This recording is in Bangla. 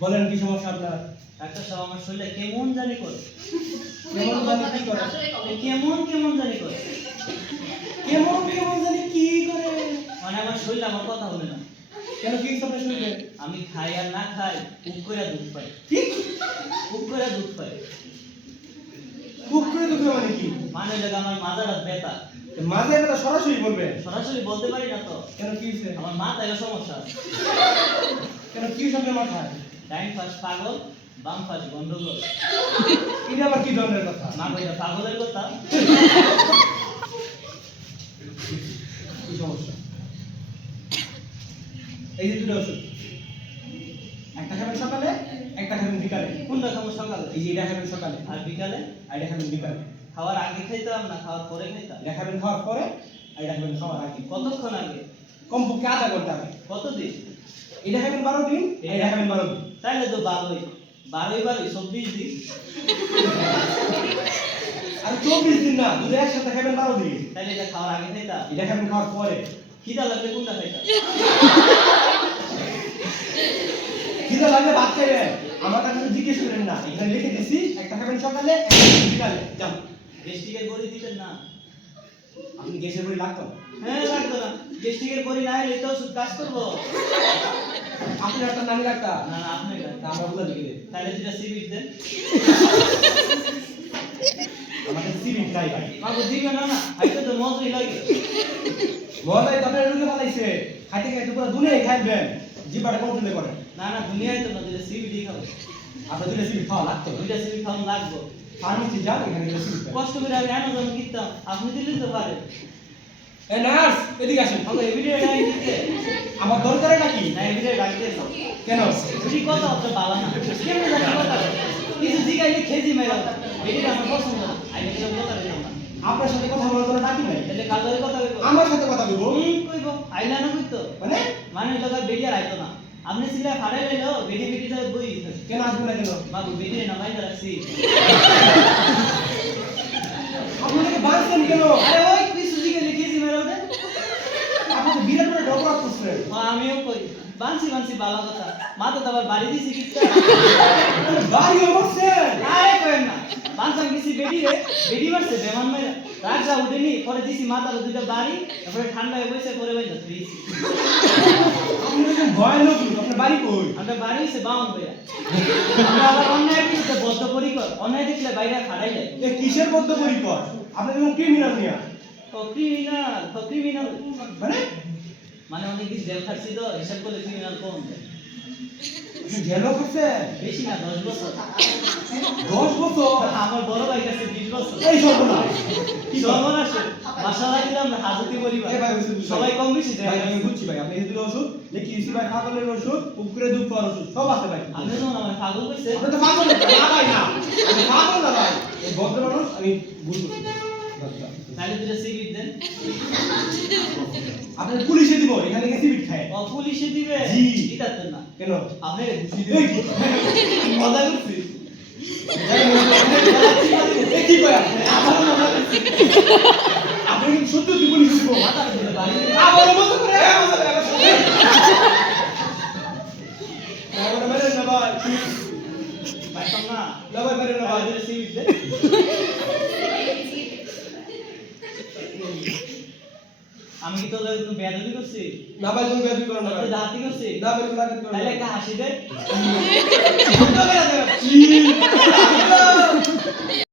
বলেন কি সমস্যা আপনার? ডাক্তার সাহেব আমার শরীরে কেমন জানি করে। কেমন জানি কি করে? কেমন কেমন জানি করে। কেমন কেমন জানি কি করে? মানে আমার শরীরে আমার কথা বলে না। কেন কি আপনার শরীরে? আমি খাই আর না খাই উপ করে দুধ পাই। কি? উপ করে দুধ পাই। খুব করে দুঃখ মানে কি? মানে লাগে আমার মাথাটা ব্যথা। মাঝে একটা সরাসরি বলবেন। সরাসরি বলতে পারি না তো। কেন কি হয়েছে? আমার মাথায় সমস্যা আছে। কেন কি সঙ্গে মাথায়? ডাইন পাশ পাগল, বাম পাশ গন্ডগোল। এটা আবার কি ধরনের কথা? না কইটা পাগলের কথা। কি সমস্যা? এই যে দুটো ওষুধ, একটা খাবেন সকালে, একটা খাবেন বিকালে। কোনটা খাবো সকালে? এই যে এটা খাবেন সকালে, আর বিকালে? আর এটা খাবেন বিকালে। খাওয়ার আগে খাইতাম না খাওয়ার পরে খাইতাম? এটা খাবেন খাওয়ার পরে, আর এটা খাবেন খাওয়ার আগে। কতক্ষণ আগে? কমপক্ষে আধা ঘন্টা আগে। কতদিন? এটা খাবেন 12 দিন, আর এটা খাবেন 12 দিন। তাইলে তো 12ই 24 দিন। আর 24 দিন না, দুটো একসাথে খাবেন 12 দিন। তাইলে এটা খাওয়ার আগে খাইতাম? এটা খাবেন খাওয়ার পরে। খিদা লাগলে কোনটা খাইতাম? খিদা লাগলে ভাত খাবেন। আমার কাছে জিজ্ঞেস করেন না, এখানে লিখে দিছি, একটা খাবেন সকালে, একটা খাবেন বিকালে। যান। গ্যাস্ট্রিকের বড়ি দিতেন না? আপনি গ্যাসের বড়ি লাগতো? হ্যাঁ লাগতো না। গ্যাস্ট্রিকের বড়ি না হলে তো ওষুধ কাজ করবো। আপনি একটা নামি লাগতা? না না আপনি তা আমরা বলে লিখে দিই। তাহলে দুটা সিবিট দেন। আমাদের সিরিপ নাই ভাই। মাগো দিবে না না, খাইতে তো মজাই লাগে। মজাই তো আপনার রুগে ফলাইছে। খাইতে খাইতে পুরো দুনিয়ায় খাইবেন। জিবাটা কন্ট্রোল করেন। না না দুনিয়ায় তো না, দুটা সিবিটই খাবো। আপনার দুটো সিরিপ খাওয়া লাগতো। দুইটা সিবিট খাওয়ানো লাগবো। ফার্মেসি যান, এখানে গেলে সিরিপ পাবেন। কষ্ট করে আমি অ্যামাজন কিনতাম, আপনি দিলেন তো পারে। এ নার্স, এদিকে আসেন। আমাকে এভিডে ডাই দিতে। আমার দরকার নাকি? না এভিডে ডাকতে তো। কেন? যদি কথা হচ্ছে বালা না। কেমনে জানি কথা? কিছু জিগাইলে খেজি মেরা। এটি আমার পছন্দ না। আইলে কেউ কথা দিলাম না। আপনার সাথে কথা বলার জন্য ডাকি নাই। তাহলে কাজের কথা কইব। আমার সাথে কথা বলবো। কইব। আইলা না কইতো। মানে মানে লগা বেডি আর আইতো না। আপনি সিলা ফাড়াই লইলো, বেডি বেডি ধরে বই থাকে। কেন আসবে না কেন? বাবু বেডি না মাইন্দা রাখছি। আপনাকে বাঁচছেন কেন? আরে ওই কিছু জিগাইলে খেজি মেরা ওঠে। আপনি তো বিরাট বড় ডবরা করছেন। আমিও কই। বানছি বালা কথা। মাথা তো আবার বাড়ি দিছি কিটা। বাড়ি করছেন। আরে কইন না। বানসাম গেছি বেডি রে, বেডি মারছে বেমান মাইরা। রাগটা উঠেনি, পরে দিছি মাথার দুইটা বাড়ি, তারপরে ঠান্ডায় বসে পরে বাইন্দা থুইছি। আপনি তো ভয়ানক লোক। আপনার বাড়ি কই? আমরা বাড়ি হইছে বাউন কইরা। আমরা আবার অন্যায় বিরুদ্ধে বদ্ধপরিকর। অন্যায় দেখলে বাইরে ফাড়াই দেয়। এ কিসের মধ্যে পরিকর? আপনি যেমন ক্রিমিনাল নিয়া। ও ক্রিমিনাল। মানে মানে অনেক দিন জেল খাটছি তো, হিসাব করলে ক্রিমিনাল কম। আপনি জেলও করছেন? বেশি না 10 বছর। 10 বছর? আমার বড় ভাই কাছে 20 বছর। এই সর্বনাশ। কি সর্বনাশ? মাশাআল্লাহ দিলাম না হাজতি পরিবার। এ ভাই ওষুধ সবাই কম বেশি ভাই দেয়। আমি বুঝছি ভাই। আপনি এই দুটো ওষুধ লিখে দিছি ভাই, পাগলের ওষুধ, পুকুরে দুধ পাওয়ার ওষুধ সব আছে ভাই। আপনি যখন আমার পাগল কইছে, আপনি তো পাগল না ভাই না। আমি পাগল না ভাই। এই ভদ্র মানুষ আমি বুঝছি। তাহলে দুটো সিগারেট দেন। আপনি পুলিশে দিব, এখানে গেছি বিট খায়। ও পুলিশে দিবে? জি। দিতাতেন না। কেন? আপনি ঘুষি এই দিবেন। কি? মজা করছি। এ কি কয় আপনি? আমারও মজা করছি। আপনি কিন্তু সত্যি পুলিশে দিব। মাথা ধরে বাড়ি দিবেন। আমারও মজা করে, মজা করে, আমার সাথে। আমার মেরে না ভাই। পাইতাম না। না ভাই মেরে না ভাই। তাহলে দুটো সিগারেট দেন। আমি কি তোর কোনো বেয়াদবি করছি? না ভাই তুমি বেয়াদবি করো না ভাই। তোর জাতি করছি? না ভাই তুমি বেয়াদবি করো না। তাহলে একটা হাসি দে। কি?